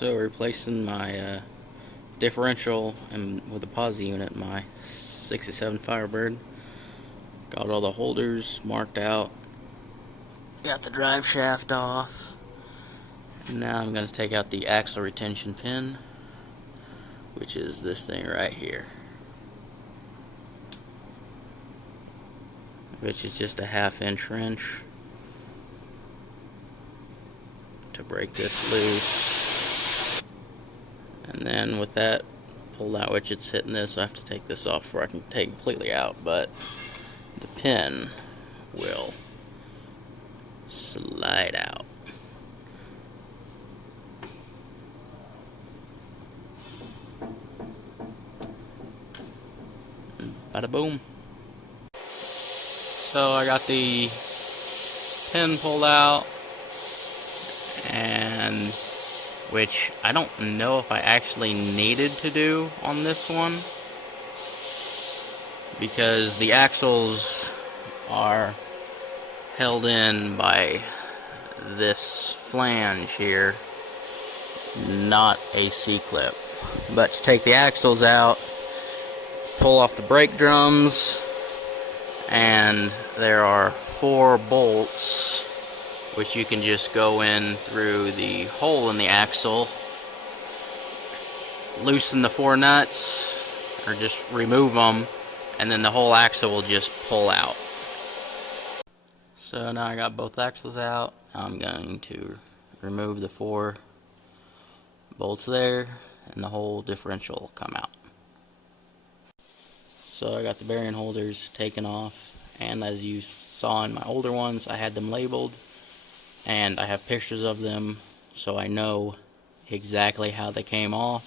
So replacing my differential and with a posi unit, my 67 Firebird. Got all the holders marked out. Got the drive shaft off. And now I'm going to take out the axle retention pin, which is this thing right here, which is just a 1/2 inch wrench to break this loose. And then with that pulled out, which it's hitting this, I have to take this off before I can take it completely out, but the pin will slide out. Bada boom. So I got the pin pulled out, and which I don't know if I actually needed to do on this one, because the axles are held in by this flange here, not a C-clip. But to take the axles out, pull off the brake drums, and there are 4 bolts which you can just go in through the hole in the axle, loosen the 4 nuts, or just remove them, and then the whole axle will just pull out. So now I got both axles out. Now I'm going to remove the 4 bolts there, and the whole differential will come out. So I got the bearing holders taken off, and as you saw in my older ones, I had them labeled, and I have pictures of them so I know exactly how they came off,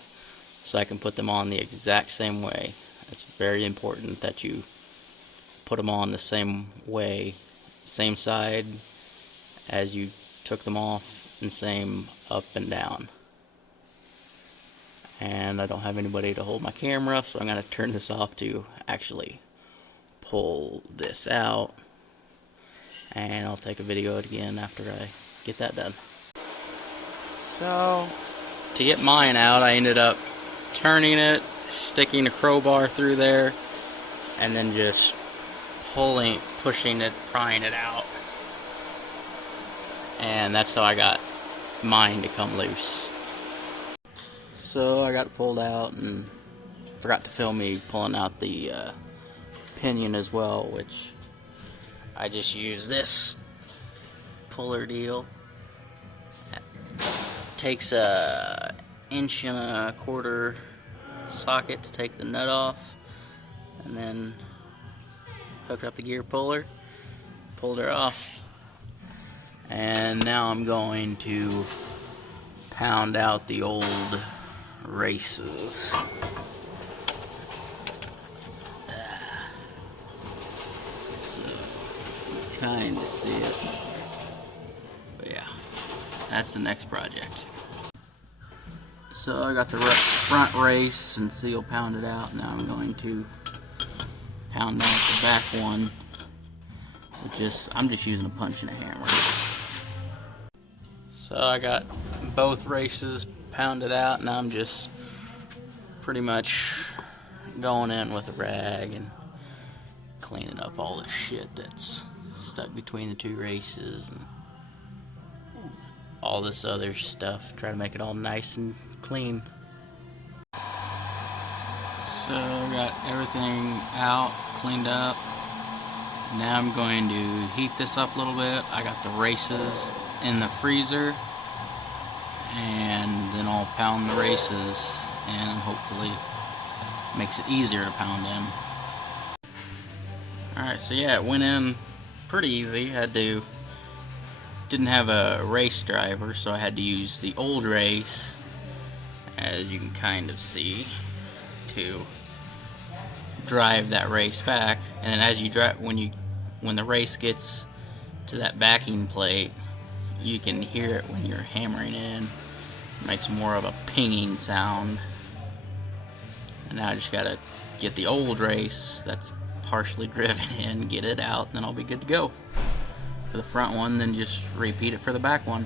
so I can put them on the exact same way. It's very important that you put them on the same way, same side as you took them off, and same up and down. And I don't have anybody to hold my camera, so I'm going to turn this off to actually pull this out, and I'll take a video again after I get that done. So to get mine out, I ended up turning it, sticking a crowbar through there, and then just pushing it, prying it out, and that's how I got mine to come loose. So I got it pulled out, and forgot to film me pulling out the pinion as well, which I just use this puller deal. It takes a 1.25 inch socket to take the nut off, and then hooked up the gear puller, pulled her off, and now I'm going to pound out the old races. So kind of see it, but yeah, that's the next project. So I got the front race and seal pounded out. Now I'm going to pound out the back one, I'm just using a punch and a hammer. So I got both races pounded out, now I'm just pretty much going in with a rag and cleaning up all the shit that's stuck between the 2 races and all this other stuff. Try to make it all nice and clean. So got everything out, cleaned up. Now I'm going to heat this up a little bit. I got the races in the freezer, and then I'll pound the races, and hopefully makes it easier to pound in. Alright, so yeah, it went in pretty easy. Didn't have a race driver, so I had to use the old race, as you can kind of see, to drive that race back. And then as you drive, when the race gets to that backing plate, you can hear it when you're hammering in. It makes more of a pinging sound. And now I just gotta get the old race that's partially driven in, get it out, and then I'll be good to go for the front one, then just repeat it for the back one.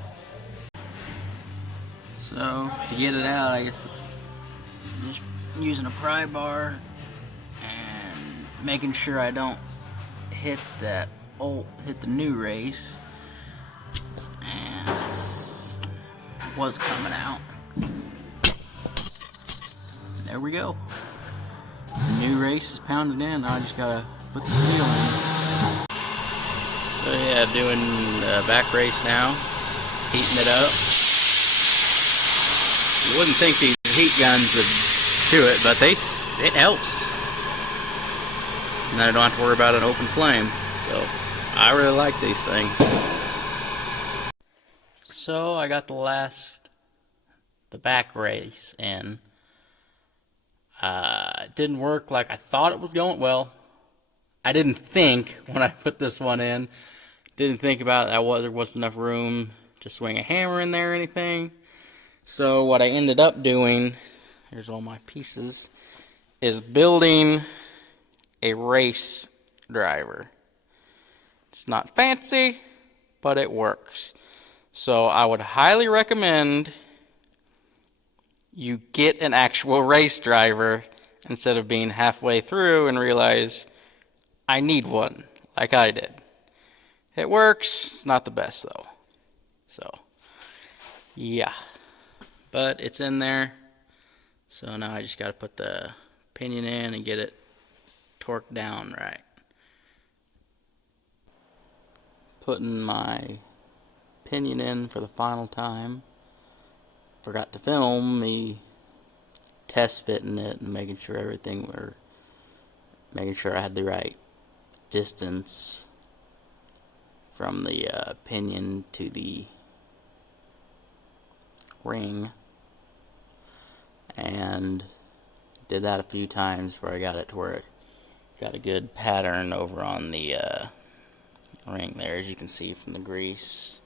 So to get it out, I guess just using a pry bar and making sure I don't hit the new race, and it was coming out. There we go. The new race is pounded in. I just gotta put the seal in. So yeah, doing the back race now, heating it up. You wouldn't think these heat guns would do it, but it helps. And I don't have to worry about an open flame. So I really like these things. So I got the back race in. It didn't work like I thought it was going. Well, I didn't think when I put this one in. Didn't think about there wasn't enough room to swing a hammer in there or anything. So what I ended up doing, here's all my pieces, is building a race driver. It's not fancy, but it works. So I would highly recommend you get an actual race driver instead of being halfway through and realize I need one, like I did. It works. It's not the best though. So yeah, but it's in there. So now I just got to put the pinion in and get it torqued down right. Putting my pinion in for the final time. Forgot to film me test fitting it and making sure making sure I had the right distance from the pinion to the ring, and did that a few times before I got it to where it got a good pattern over on the ring there, as you can see from the grease,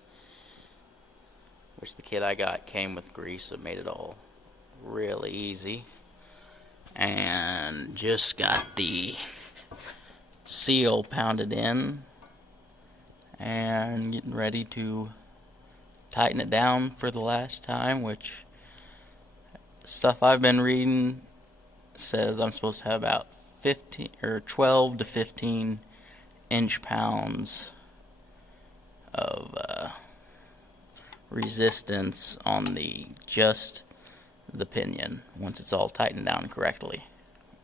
which the kit I got came with grease, so it made it all really easy. And just got the seal pounded in and getting ready to tighten it down for the last time, which stuff I've been reading says I'm supposed to have about 12 to 15 inch-pounds of resistance on just the pinion once it's all tightened down correctly,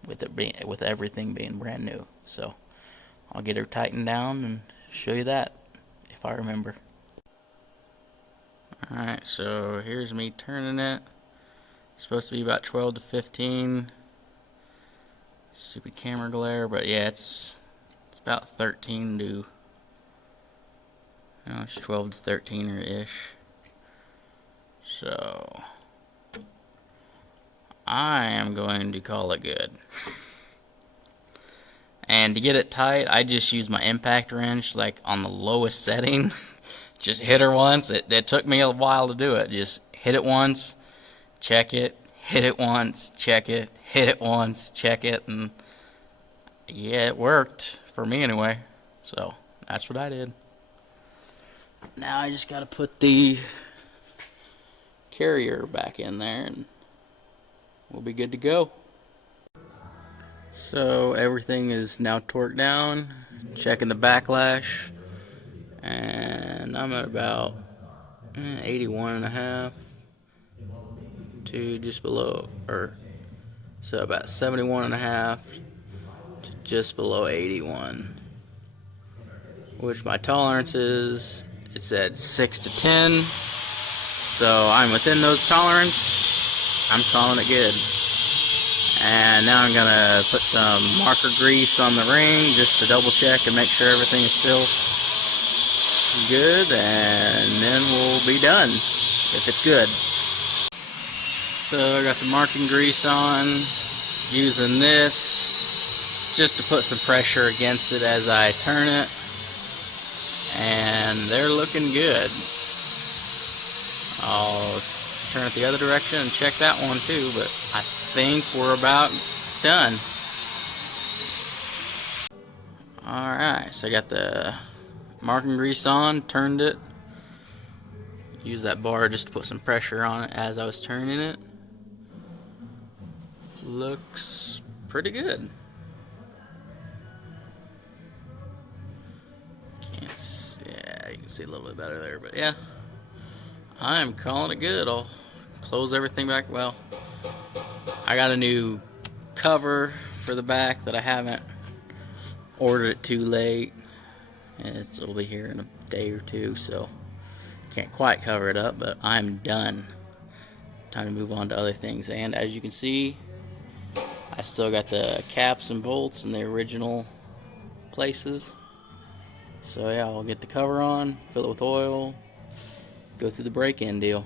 with everything being brand new. So I'll get her tightened down and show you that if I remember. Alright, so here's me turning it. It's supposed to be about 12 to 15. Stupid camera glare, but yeah, it's about 13 to, it's 12 to 13 or ish. So I am going to call it good. And to get it tight, I just use my impact wrench like on the lowest setting. Just hit her once. It took me a while to do it. Just hit it once, check it, hit it once, check it, hit it once, check it, and yeah, it worked for me anyway. So that's what I did. Now I just got to put the carrier back in there and we'll be good to go. So everything is now torqued down, checking the backlash, and I'm at about 81.5 to just below, so about 71.5 to just below 81, which my tolerance is, it said 6 to 10, so I'm within those tolerance. I'm calling it good. And now I'm gonna put some marker grease on the ring just to double check and make sure everything is still good, and then we'll be done if it's good. So I got the marking grease on, using this just to put some pressure against it as I turn it, and they're looking good. I'll turn it the other direction and check that one too, but I think we're about done. Alright, so I got the marking grease on, turned it, use that bar just to put some pressure on it as I was turning it. Looks pretty good. Yeah, you can see a little bit better there, but yeah, I'm calling it good. I'll close everything back. Well, I got a new cover for the back that I haven't ordered it too late. It'll be here in a day or two, so can't quite cover it up, but I'm done. Time to move on to other things. And as you can see, I still got the caps and bolts in the original places. So yeah, I'll get the cover on, fill it with oil, go through the break-in deal.